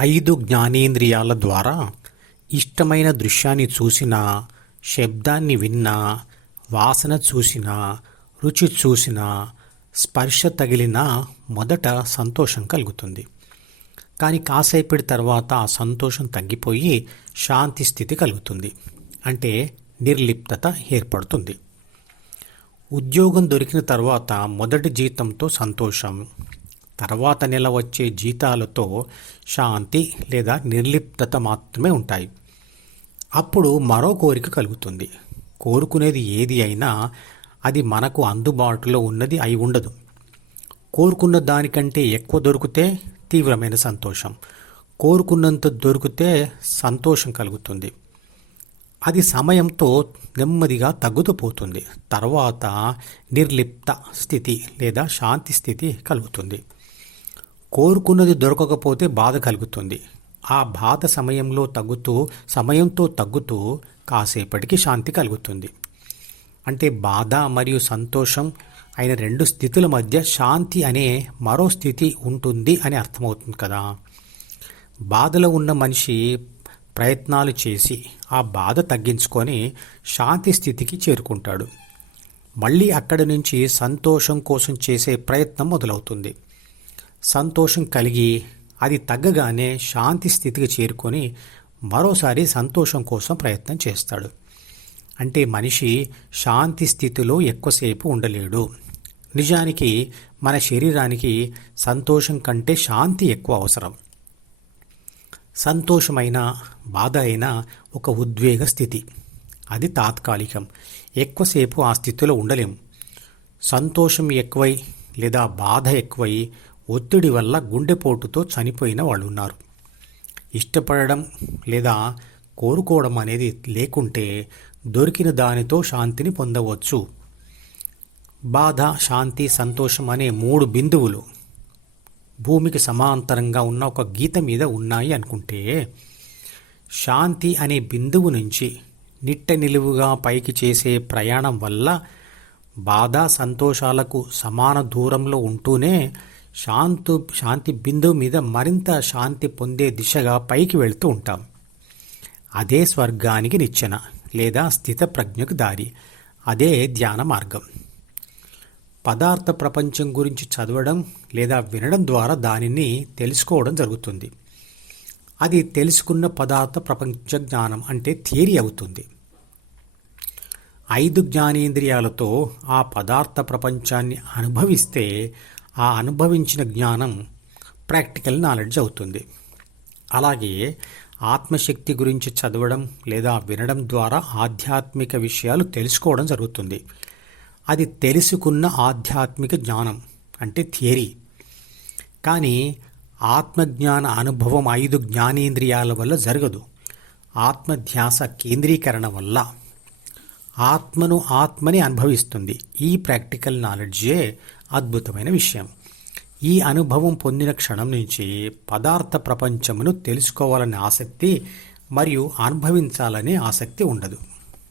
ఐదు జ్ఞానేంద్రియాల ద్వారా ఇష్టమైన దృశ్యాన్ని చూసినా శబ్దాన్ని విన్నా వాసన చూసినా రుచి చూసినా స్పర్శ తగిలినా మొదట సంతోషం కలుగుతుంది. కానీ కాసేపటి తర్వాత ఆ సంతోషం తగ్గిపోయి శాంతి స్థితి కలుగుతుంది. అంటే నిర్లిప్తత ఏర్పడుతుంది. ఉద్యోగం దొరికిన తర్వాత మొదటి జీతంతో సంతోషం తర్వాత నెల వచ్చే జీతాలతో శాంతి లేదా నిర్లిప్తత మాత్రమే ఉంటాయి. అప్పుడు మరో కోరిక కలుగుతుంది. కోరుకునేది ఏది అయినా అది మనకు అందుబాటులో ఉన్నది అయి ఉండదు. కోరుకున్న దానికంటే ఎక్కువ దొరికితే తీవ్రమైన సంతోషం. కోరుకున్నంత దొరికితే సంతోషం కలుగుతుంది. అది సమయంతో నెమ్మదిగా తగ్గుతూ పోతుంది. తర్వాత నిర్లిప్త స్థితి లేదా శాంతి స్థితి కలుగుతుంది. కోరుకున్నది దొరకకపోతే బాధ కలుగుతుంది. ఆ బాధ సమయంలో తగ్గుతూ సమయంతో తగ్గుతూ కాసేపటికి శాంతి కలుగుతుంది. అంటే బాధ మరియు సంతోషం అయిన రెండు స్థితుల మధ్య శాంతి అనే మరో స్థితి ఉంటుంది అని అర్థమవుతుంది కదా. బాధలో ఉన్న మనిషి ప్రయత్నాలు చేసి ఆ బాధ తగ్గించుకొని శాంతి స్థితికి చేరుకుంటాడు. మళ్ళీ అక్కడి నుంచి సంతోషం కోసం చేసే ప్రయత్నం మొదలవుతుంది. సంతోషం కలిగి అది తగ్గగానే శాంతి స్థితికి చేరుకొని మరోసారి సంతోషం కోసం ప్రయత్నం చేస్తాడు. అంటే మనిషి శాంతి స్థితిలో ఎక్కువసేపు ఉండలేడు. నిజానికి మన శరీరానికి సంతోషం కంటే శాంతి ఎక్కువ అవసరం. సంతోషమైన బాధ అయినా ఒక ఉద్వేగ స్థితి. అది తాత్కాలికం. ఎక్కువసేపు ఆ స్థితిలో ఉండలేం. సంతోషం ఎక్కువై లేదా బాధ ఎక్కువై ఒత్తిడి వల్ల గుండెపోటుతో చనిపోయిన వాళ్ళు ఉన్నారు ఇష్టపడడం లేదా కోరుకోవడం అనేది లేకుంటే దొరికిన దానితో శాంతిని పొందవచ్చు. బాధ శాంతి సంతోషం అనే మూడు బిందువులు భూమికి సమాంతరంగా ఉన్న ఒక గీత మీద ఉన్నాయి అనుకుంటే శాంతి అనే బిందువు నుంచి నిట్ట నిలువుగా పైకి చేసే ప్రయాణం వల్ల బాధ సంతోషాలకు సమాన దూరంలో ఉంటూనే శాంతు శాంతి బిందువు మీద మరింత శాంతి పొందే దిశగా పైకి వెళుతూ ఉంటాం. అదే స్వర్గానికి నిచ్చెన లేదా స్థిత ప్రజ్ఞకు దారి. అదే ధ్యాన మార్గం. పదార్థ ప్రపంచం గురించి చదవడం లేదా వినడం ద్వారా దానిని తెలుసుకోవడం జరుగుతుంది. అది తెలుసుకున్న పదార్థ ప్రపంచ జ్ఞానం అంటే థియరీ అవుతుంది. ఐదు జ్ఞానేంద్రియాలతో ఆ పదార్థ ప్రపంచాన్ని అనుభవిస్తే ఆ అనుభవించిన జ్ఞానం ప్రాక్టికల్ నాలెడ్జ్ అవుతుంది. అలాగే ఆత్మశక్తి గురించి చదవడం లేదా వినడం ద్వారా ఆధ్యాత్మిక విషయాలు తెలుసుకోవడం జరుగుతుంది. అది తెలుసుకున్న ఆధ్యాత్మిక జ్ఞానం అంటే థియరీ. కానీ ఆత్మజ్ఞాన అనుభవం ఐదు జ్ఞానేంద్రియాల వల్ల జరగదు. ఆత్మధ్యాస కేంద్రీకరణ వల్ల ఆత్మను ఆత్మని అనుభవిస్తుంది. ఈ ప్రాక్టికల్ నాలెడ్జే అద్భుతమైన విషయం. ఈ అనుభవం పొందిన క్షణం నుంచి పదార్థ ప్రపంచమును తెలుసుకోవాలనే ఆసక్తి మరియు అనుభవించాలనే ఆసక్తి ఉండదు.